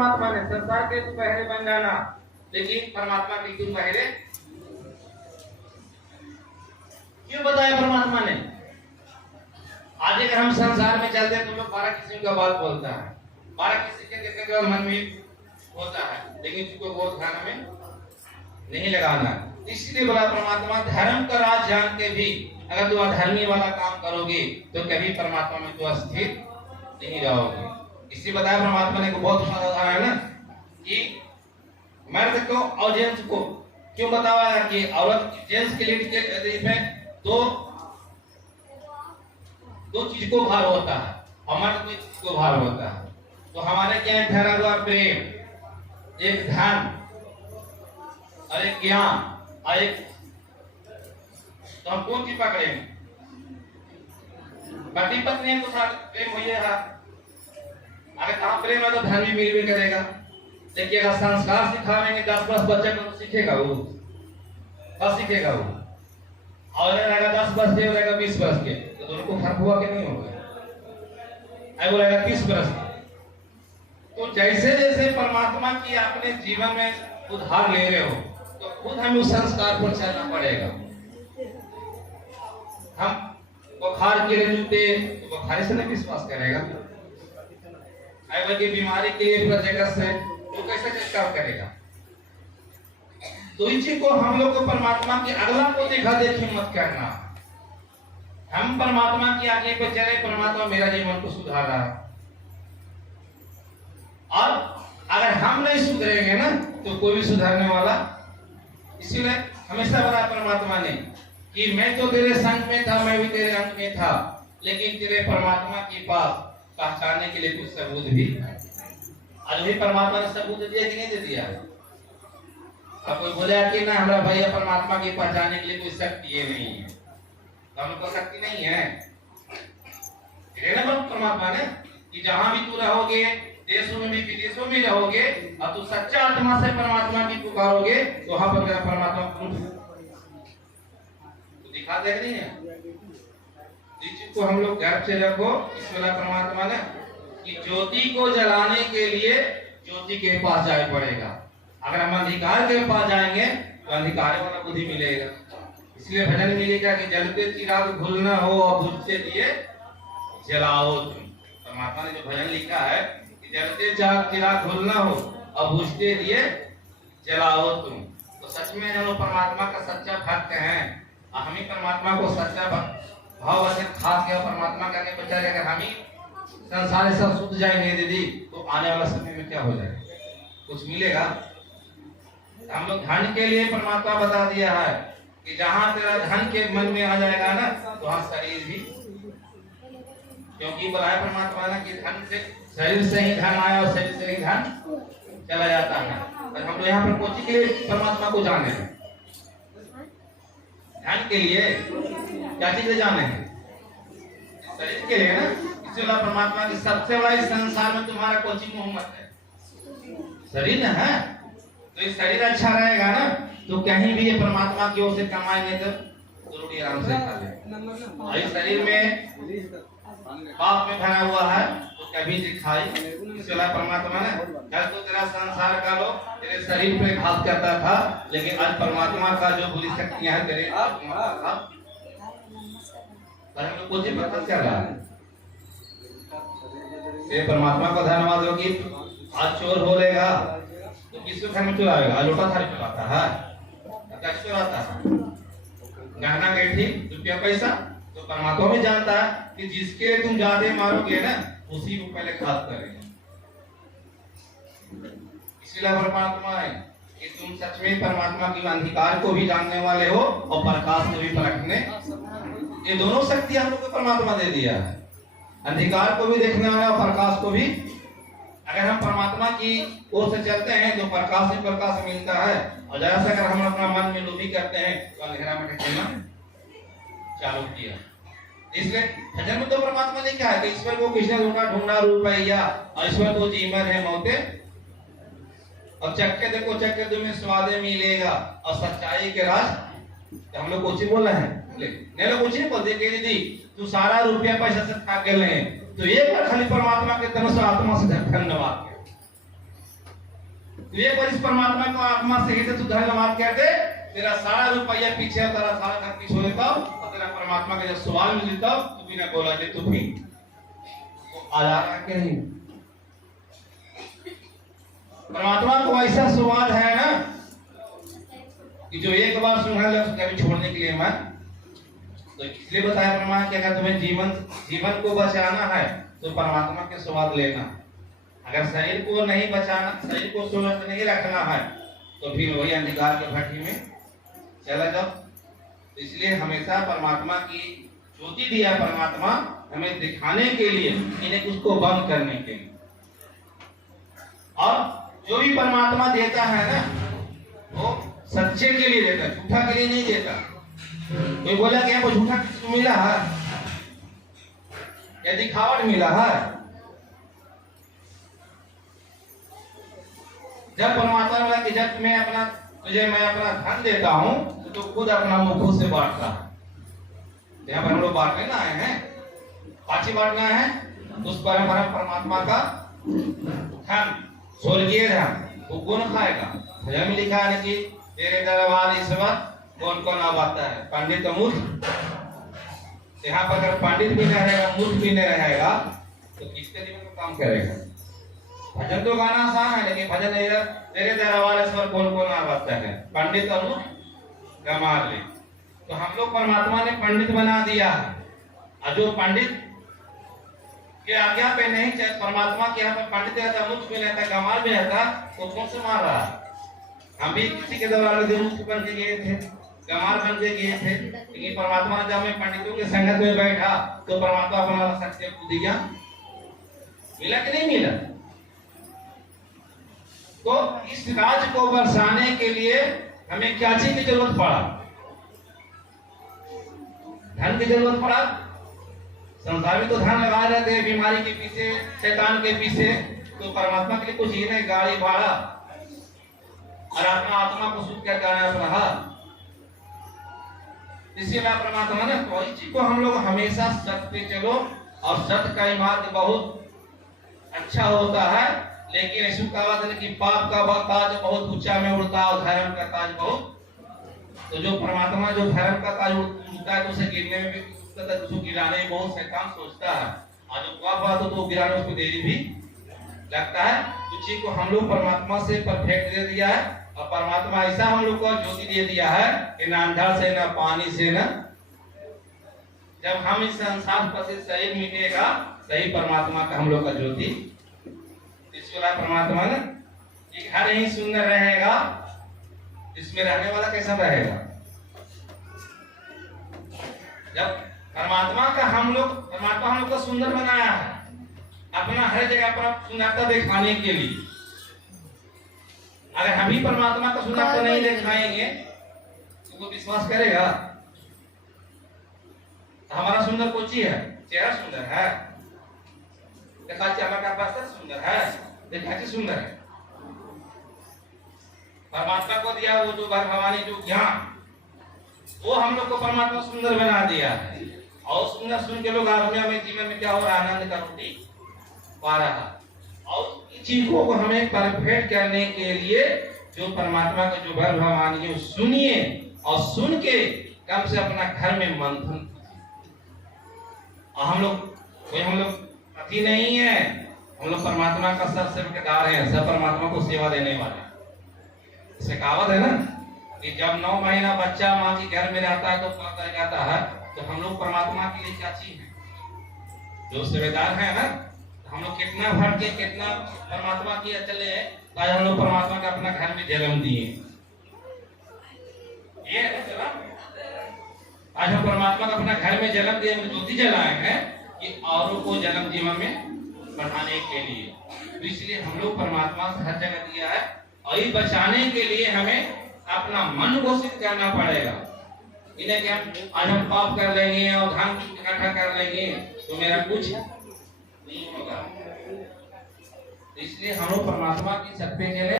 परमात्मा ने, संसार के तू पहरे बन जाना, लेकिन परमात्मा की तू पहरे क्यों बताया परमात्मा ने? आज अगर हम संसार में चलते हैं तो लोग 12 किस्म का बात बोलता है, 12 किस्म के देखने के बाद मन में होता है, लेकिन उसको बहुत ध्यान में नहीं लगाना। इसलिए बोला परमात्मा, धर्म का राज जान के भी अगर तू अधर्मी वाला काम करोगे तो कभी परमात्मा में तू स्थिर नहीं रहोगे। इसी बताया परमात्मा ने को बहुत उदाहरण है ना कि मर्द को और जेंट्स को क्यों बताया कि औरत जेंट्स के लिए इसमें दो चीज को भार होता है, हमारे कोई चीज को भार होता है। तो हमारे क्या ठहरा हुआ प्रेम, एक धन और एक ज्ञान और एक, तो हम कौन चीज पकड़ेंगे? पति पत्नी तो साथ प्रेम हुई है, अगर कहाँ प्रेम है तो धन भी मिल भी करेगा। देखिए अगर संस्कार सिखाएंगे 10-10 बच्चे को तो सीखेगा वो, कब सीखेगा वो? और रहेगा 10 वर्ष के रहेगा 20 वर्ष के, तो दोनों को फर्क हुआ कि नहीं होगा? वो रहेगा 30 वर्ष के। तो जैसे जैसे परमात्मा की अपने जीवन में उधार ले रहे हो तो खुद हमें उस संस्कार पर चलना पड़ेगा। हम बुखार के लिए जूते तो बुखारी से नहीं विश्वास करेगा, की बीमारी के लिए जगह से तो कैसे चेष्टा करेगा? तो इसी को हम लोग को परमात्मा के अगला को देखा देखी मत करना। हम परमात्मा की आगे पे चले, परमात्मा मेरा जीवन को सुधार रहा है, और अगर हम नहीं सुधरेंगे ना तो कोई भी सुधारने वाला। इसीलिए हमेशा बोला परमात्मा ने कि मैं तो तेरे संग में था, मैं भी तेरे अंग में था, लेकिन तेरे परमात्मा के पास पहचानने के लिए कुछ सबूत भी है। आज भी परमात्मा ने सबूत दिया कि नहीं दे दिया? अब कोई बोले कि ना हमारा भैया परमात्मा की पहचानने के लिए कोई शक्ति ये नहीं है, तो हमको शक्ति नहीं है। ना परमात्मा ने कि जहां भी तू रहोगे, देशों में भी विदेशों में रहोगे, और तू सच्चा आत्मा से परमात्मा की पुकारोगे तो वहां पर मेरा परमात्मा तो दिखा दे नहीं है। इस चीज को हम लोग गर्व से रखो। इस वाला परमात्मा ने कि ज्योति को जलाने के लिए ज्योति के पास जाए पड़ेगा। अगर हम अंधकार के पास जाएंगे तो अंधकार वाला बुद्धि मिलेगा। इसलिए भजन मिलेगा कि जलते चिराग भूलना हो और बुझते दिए जलाओ तुम। परमात्मा ने जो भजन लिखा है कि जलते चिराग भूलना हो और बुझते दिए जलाओ तुम। तो सच में हम परमात्मा का सच्चा भक्त हैं, और हम ही परमात्मा को सच्चा भाव से खास के परमात्मा का के बचा। अगर हम ही संसार से शुद्ध जाएंगे दीदी तो आने वाला समय में क्या हो जाएगा? कुछ मिलेगा? हम लोग धन के लिए परमात्मा बता दिया है कि जहां तेरा धन के मन में आ जाएगा ना तो वहां शरीर भी, क्योंकि बताया परमात्मा ने कि धन से शरीर से ही धन आया और शरीर से ही धन चला जाता है। और हम लोग यहाँ पर कोची के लिए परमात्मा को जाने हैं, धन के लिए क्या चीजें जाने हैं? शरीर के लिए ना। इसलिए परमात्मा की सबसे बड़ा इस संसार में तुम्हारा कोचिंग मोहम्मद है, शरीर है। तो ये शरीर अच्छा रहेगा ना तो कहीं भी ये परमात्मा की ओर से कमाएंगे तो जरूरी आराम से खा लेंगे। और इस शरीर में पाप में भरा हुआ है तो कभी दिखाई। इसलिए परमात्मा ने कल तो तेरा संसार का लोग तेरे शरीर पे घात करता था, लेकिन आज परमात्मा का जो बुरी शक्तियां हैं तेरे कुछ ही पता चल रहा है। ये परमात्मा का धन्यवाद हो कि आज चोर बोलेगा तो किसको घर में चुराएगा? आज लोटा थारी चुराता है, क्या चुराता है? गहना गैठी रुपया पैसा। तो परमात्मा भी जानता है कि जिसके लिए तुम ज्यादा मारोगे ना उसी को पहले घात करेगा। इसीलिए परमात्मा है कि तुम सच में परमात्मा की अंधकार को भी जानने वाले हो और प्रकाश को भी परखने। ये दोनों शक्ति हम लोग को परमात्मा दे दिया है, अंधकार को भी देखने वाला और प्रकाश को भी। अगर हम परमात्मा की ओर से चलते हैं तो प्रकाश से प्रकाश मिलता है, और जरा सा अगर हम अपना मन में लोभी करते हैं तो अंधेरा में ढकेलना चालू किया। इसलिए भजन में तो परमात्मा ने क्या है कि ईश्वर को कृष्ण ढूंढा रुपया, और ईश्वर तो जीवन है मौते, और चक्के देखो चक्के तुम्हें स्वादे मिलेगा, और सच्चाई के राज। तो हम लोग कुछ ही बोल रहे हैं, नहीं लोग कुछ नहीं बोलते कि दीदी तू सारा रुपया पैसा से खा के ले, तो एक बार खाली परमात्मा के तरफ से आत्मा से धन्यवाद। तो एक बार इस परमात्मा को आत्मा से हृदय तू धन्यवाद कर दे, तेरा सारा रुपया पीछे और तेरा सारा धन पीछे हो देता और तेरा परमात्मा का जब सवाल मिल देता तू भी ना बोला दे तू भी तो आ जा रहा कि नहीं। परमात्मा को ऐसा स्वाद है ना कि जो एक बार सुन ले उसको कभी छोड़ने के लिए मत। तो इसलिए बताया परमात्मा कि अगर तुम्हें जीवन को बचाना है तो परमात्मा के स्वाद लेना। अगर शरीर को नहीं बचाना, शरीर को स्वस्थ नहीं रखना है तो फिर वही अंधकार के भट्टी में चला जाओ। तो इसलिए हमेशा परमात्मा की ज्योति दिया परमात्मा हमें दिखाने के लिए, इन्हें उसको बंद करने के लिए। और जो भी परमात्मा देता है ना वो सच्चे के लिए देता, झूठा के लिए नहीं देता। कोई बोला कि हमको झूठा किसको मिला है या दिखावट मिला है। जब परमात्मा बोला कि जब मैं अपना धन देता हूं तो खुद अपना मुख से बांटता है। यहाँ पर हम लोग बांटने ना आए हैं, पाची बांटना है उस परमात्मा का धन, स्वर्गीय धन वो कौन खाएगा। भजन में लिखा है कि तेरे दरबार इस वक्त कौन कौन आता है, पंडित और मूर्ख। यहाँ पर अगर पंडित भी नहीं रहेगा, मूर्ख भी नहीं रहेगा तो किसके जीवन में काम करेगा। भजन तो गाना आसान है लेकिन भजन तेरे दरबार इस वक्त कौन कौन आता है, पंडित और मूर्ख गंवार ले। तो हम लोग परमात्मा ने पंडित बना दिया है और जो पंडित के आज्ञा पे नहीं चाहे परमात्मा के यहाँ पर पंडित रहता, मूर्ख भी रहता, गंवार भी रहता तो कौन से मार रहा है। हम भी किसी के दौरान मूर्ख बन के गए थे, गंवार बन के गए थे, लेकिन परमात्मा ने जब मैं पंडितों के संगत में बैठा तो परमात्मा अपना सत्य को दिया, मिला कि नहीं मिला। तो इस राज को बरसाने के लिए हमें क्या चीज की जरूरत पड़ा, धन की जरूरत पड़ा। संसार में तो धन लगा रहते हैं बीमारी के पीछे, शैतान के पीछे। तो परमात्मा के लिए कुछ ही नहीं, गाड़ी भाड़ा और अपना आत्मा को शुद्ध कर जाना रहा। इसलिए परमात्मा ने तो इस चीज को हम लोग हमेशा सत्य पे चलो और सत्य का मार्ग बहुत अच्छा होता है। लेकिन ऐसी कहावत है कि पाप का ताज बहुत ऊंचा में उड़ता और धर्म का ताज बहुत। तो जो परमात्मा जो धर्म का ताज उड़ता है तो उसे गिरने में भी, उसको गिराने में बहुत शैतान सोचता है और जो पाप बात हो तो गिराने में उसको देरी भी लगता है। तो चीज को हम लोग परमात्मा से परफेक्ट दे दिया है और परमात्मा ऐसा हम लोग को ज्योति दे दिया है कि ना अंधड़ से ना पानी से ना। जब हम इस संसार पर से सही मिलेगा सही परमात्मा का हम लोग का ज्योति ईश्वर परमात्मा ना ये घर ही सुंदर रहेगा, इसमें रहने वाला कैसा रहेगा। जब परमात्मा हम लोग को सुंदर बनाया है अपना हर जगह पर सुंदरता दिखाने के लिए। अगर हम ही परमात्मा का सुंदरता नहीं दिखाएंगे तो कोई विश्वास करेगा। हमारा सुंदर कोई चीज है, चेहरा सुंदर है, देखा चेहरा का बस्तर सुंदर है, देखा सुंदर है। परमात्मा को दिया वो जो भगवानी जो ज्ञान वो हम लोग को परमात्मा सुंदर बना दिया है। और सुंदर सुन के लोग अपने जीवन में क्या हो रहा है, आनंद का रोटी पा रहा। और इस चीजों को हमें परफेक्ट करने के लिए जो परमात्मा का जो भगवान जो सुनिए और सुन के कम से अपना घर में मंथन। और हम लोग पति नहीं है, हम लोग परमात्मा का सब सेवकदार हैं, सब परमात्मा को सेवा देने वाले। इसे कहावत है ना कि जब 9 महीना बच्चा माँ के घर में रहता है तो क्या कर जाता है। तो हम लोग परमात्मा के लिए क्या चीज है, जो सेवेदार है ना, हम लोग कितना भर के कितना परमात्मा की चले आज हम लोग परमात्मा का अपना घर में जन्म दिए। ये आज हम परमात्मा का अपना घर में जन्म दिए, ज्योति जलाए हैं कि औरों को जन्म जीवन में बढ़ाने के लिए। तो इसलिए हम लोग परमात्मा से हर जगह दिया है और ये बचाने के लिए हमें अपना मन घोषित करना पड़ेगा। इन्हें कि आज हम पाप कर लेंगे और धन इकट्ठा कर लेंगे तो मेरा कुछ नहीं होगा। इसलिए हम लोग परमात्मा की छत पे चले।